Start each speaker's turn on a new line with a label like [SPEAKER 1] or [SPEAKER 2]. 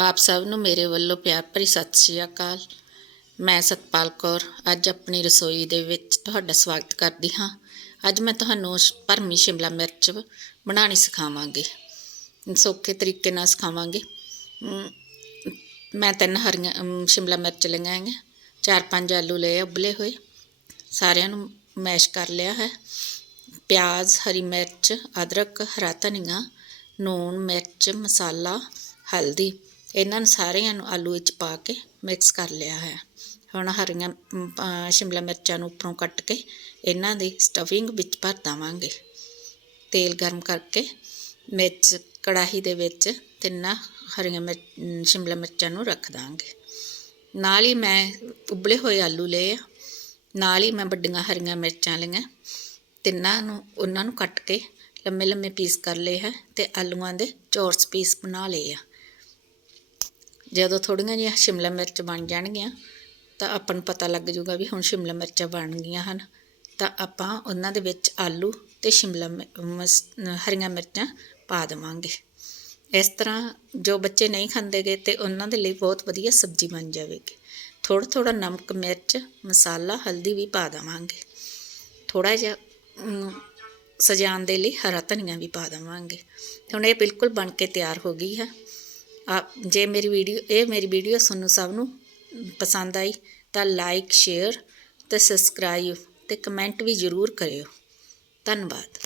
[SPEAKER 1] ਆਪ ਸਭ ਨੂੰ ਮੇਰੇ ਵੱਲੋਂ ਪਿਆਰ ਭਰੀ ਸਤਿ ਸ਼੍ਰੀ ਅਕਾਲ। ਮੈਂ ਸਤਪਾਲ ਕੌਰ, ਅੱਜ ਆਪਣੀ ਰਸੋਈ ਦੇ ਵਿੱਚ ਤੁਹਾਡਾ ਸਵਾਗਤ ਕਰਦੀ ਹਾਂ। ਅੱਜ ਮੈਂ ਤੁਹਾਨੂੰ ਭਰਮੀ ਸ਼ਿਮਲਾ ਮਿਰਚ ਬਣਾਉਣੀ ਸਿਖਾਵਾਂਗੀ। ਸੌਖੇ ਤਰੀਕੇ ਨਾਲ ਸਿਖਾਵਾਂਗੀ। ਮੈਂ ਤਿੰਨ ਹਰੀਆਂ ਸ਼ਿਮਲਾ ਮਿਰਚ ਲਈਆਂ ਹੈਗੀਆਂ। ਚਾਰ ਪੰਜ ਆਲੂ ਲਏ, ਉਬਲੇ ਹੋਏ। ਸਾਰਿਆਂ ਨੂੰ ਮੈਸ਼ ਕਰ ਲਿਆ ਹੈ। ਪਿਆਜ਼, ਹਰੀ ਮਿਰਚ, ਅਦਰਕ, ਹਰਾ ਧਨੀਆ, ਨੂਣ, ਮਿਰਚ, ਮਸਾਲਾ, ਹਲਦੀ ਇਹਨਾਂ ਨੂੰ ਸਾਰਿਆਂ ਨੂੰ ਆਲੂ ਵਿੱਚ ਪਾ ਕੇ ਮਿਕਸ ਕਰ ਲਿਆ ਹੈ ਹੁਣ ਹਰੀਆਂ ਸ਼ਿਮਲਾ ਮਿਰਚਾਂ ਨੂੰ ਉੱਪਰੋਂ ਕੱਟ ਕੇ ਇਹਨਾਂ ਦੀ ਸਟਫਿੰਗ ਵਿੱਚ ਭਰ ਦੇਵਾਂਗੇ। ਤੇਲ ਗਰਮ ਕਰਕੇ ਮਿਰਚ ਕੜਾਹੀ ਦੇ ਵਿੱਚ ਤਿੰਨਾਂ ਹਰੀਆਂ ਮਿਰਚ ਸ਼ਿਮਲਾ ਮਿਰਚਾਂ ਨੂੰ ਰੱਖ ਦਾਂਗੇ। ਨਾਲ ਹੀ ਮੈਂ ਉਬਲੇ ਹੋਏ ਆਲੂ ਲਏ ਆ। ਨਾਲ ਹੀ ਮੈਂ ਵੱਡੀਆਂ ਹਰੀਆਂ ਮਿਰਚਾਂ ਲਈਆਂ। ਤਿੰਨਾਂ ਨੂੰ, ਉਹਨਾਂ ਨੂੰ ਕੱਟ ਕੇ ਲੰਮੇ ਲੰਮੇ ਪੀਸ ਕਰ ਲਏ ਹੈ ਤੇ ਆਲੂਆਂ ਦੇ ਚੌਰਸ ਪੀਸ ਬਣਾ ਲਏ ਆ। ਜਦੋਂ ਥੋੜ੍ਹੀਆਂ ਜਿਹੀਆਂ ਸ਼ਿਮਲਾ ਮਿਰਚ ਬਣ ਜਾਣਗੀਆਂ, ਤਾਂ ਆਪਾਂ ਨੂੰ ਪਤਾ ਲੱਗ ਜੂਗਾ ਵੀ ਹੁਣ ਸ਼ਿਮਲਾ ਮਿਰਚਾਂ ਬਣ ਗਈਆਂ ਹਨ। ਤਾਂ ਆਪਾਂ ਉਹਨਾਂ ਦੇ ਵਿੱਚ ਆਲੂ ਅਤੇ ਸ਼ਿਮਲਾ ਮਿ- ਮਸ- ਹਰੀਆਂ ਮਿਰਚਾਂ ਪਾ ਦੇਵਾਂਗੇ। ਇਸ ਤਰ੍ਹਾਂ ਜੋ ਬੱਚੇ ਨਹੀਂ ਖਾਂਦੇਗੇ ਤੇ ਉਹਨਾਂ ਦੇ ਲਈ ਬਹੁਤ ਵਧੀਆ ਸਬਜ਼ੀ ਬਣ ਜਾਵੇਗੀ। ਥੋੜਾ ਥੋੜਾ ਨਮਕ, ਮਿਰਚ, ਮਸਾਲਾ, ਹਲਦੀ ਵੀ ਪਾ ਦੇਵਾਂਗੇ। ਥੋੜਾ ਜਿਹਾ ਸਜਾਉਣ ਦੇ ਲਈ ਹਰਾ ਧਨੀਆ ਵੀ ਪਾ ਦੇਵਾਂਗੇ। ਹੁਣ ਇਹ ਬਿਲਕੁਲ ਬਣ ਕੇ ਤਿਆਰ ਹੋ ਗਈ ਹੈ। ਆ ਜੇ ਮੇਰੀ ਵੀਡੀਓ, ਇਹ ਮੇਰੀ ਵੀਡੀਓ ਤੁਹਾਨੂੰ ਸਭ ਨੂੰ ਪਸੰਦ ਆਈ, ਤਾਂ ਲਾਈਕ ਸ਼ੇਅਰ ਤੇ ਸਬਸਕ੍ਰਾਈਬ ਤੇ ਕਮੈਂਟ ਵੀ ਜ਼ਰੂਰ ਕਰਿਓ। ਧੰਨਵਾਦ।